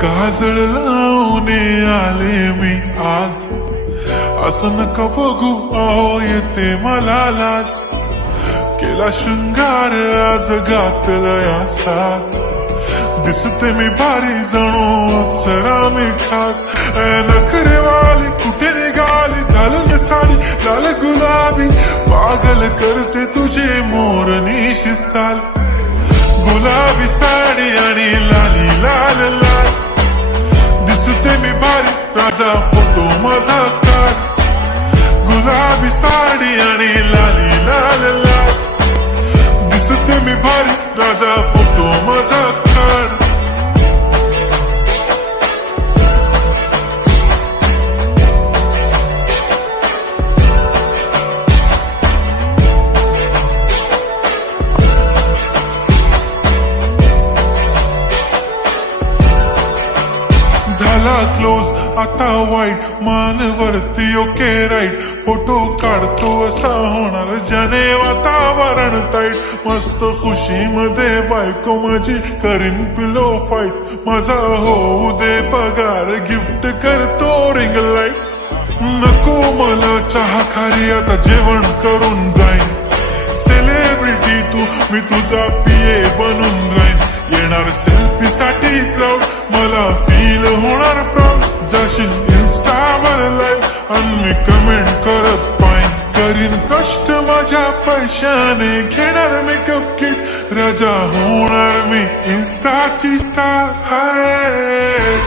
काजळ लावून आले मी आज, असं नका बघू अहो येते मला लाज. केला शृंगार आज घातलाय असाच, दिसते मी भारी जणू अप्सरा मी खास. नखरेवाली कुठे निघाली घालून साडी लाल गुलाबी, पागल करते तुझे मोरनीशी चाल. गुलाबी साडी आणि लाली लाल लाल, दिसते मी भारी राजा फोटो माझा काढ. गुलाबी साडी आणि लाली लाल लाल, दिसते मी भारी राजा फोटो माझा काढ. झाला क्लोज आता वाईट, मानवरती ओके राईट. फोटो काढतो असा होणार ज्याने वातावरण ताईट. मस्त खुशीमध्ये बायको माझी करीन पिलो फाईट. माझा होऊ दे पगार गिफ्ट करतो रिंग लाईट. नको मला चहा खारी आता जेवण करून जाईन. सेलिब्रिटी तू मी तुझा पिये बनून राहीन. येणार सेल्फी साठी क्राऊड मला फील होणार प्राऊड. जाशील इन्स्टावर लाईव्ह आणि मी कमेंट करत पाईन. करीन कष्ट माझ्या पैशाने घेणार मेकअप किट. राजा होणार मी इन्स्टाची स्टार. हाय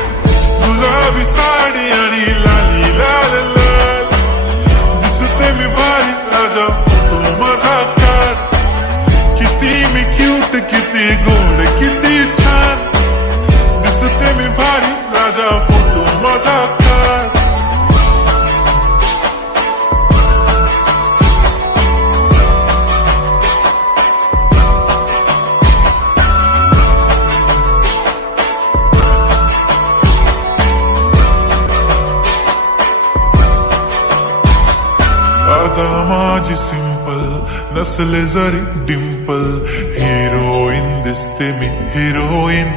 गुलाबी साडी आणि लाली लाल लाल, दिसते मी भारी राजा फोटो माझा काढ. किती मी क्यूट किती गोड किती छान, दिसते मी भारी राजा फोटो माझा काढ. आता माझी सिंपल नसले जरी डिंपल, हिरोईन दिसते मी हिरोईन.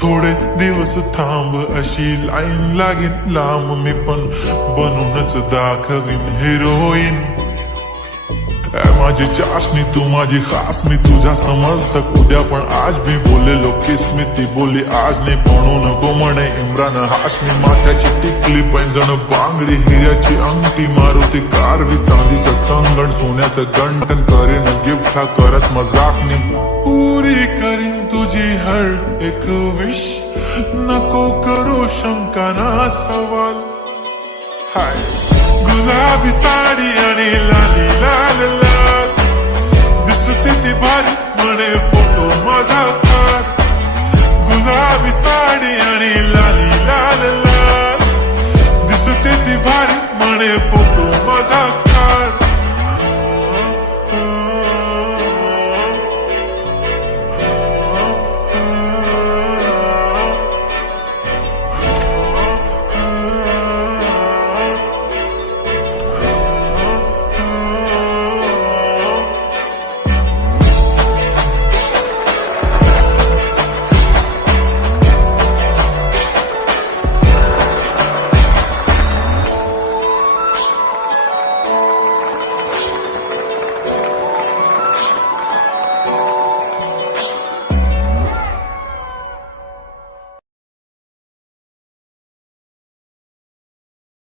थोडे दिवस थांब अशी लाईन लागेल लांब, मी पण बनूनच दाखवीन हिरोईन. माझी चाशनी तू माझी खास, मी तुझा समर्थक उद्या पण आज मी बोललेलो किस मी. ती बोलली आज नाही म्हणू नको म्हणे इम्रान हाशमी. माथ्याची टिकली पैंजण बांगडी हिऱ्याची अंगठी, मारुती कारवी चांदीचं कंगण सोन्याचं गंटन. करीन गिफ्ट हा करत मजाकनी, पुरी करीन तुझी हर एक विश. नको करू शंका ना सवाल. हाय गुलाबी साडी आणि लाली लाल लाल, दिसते ती भारी म्हणे फोटो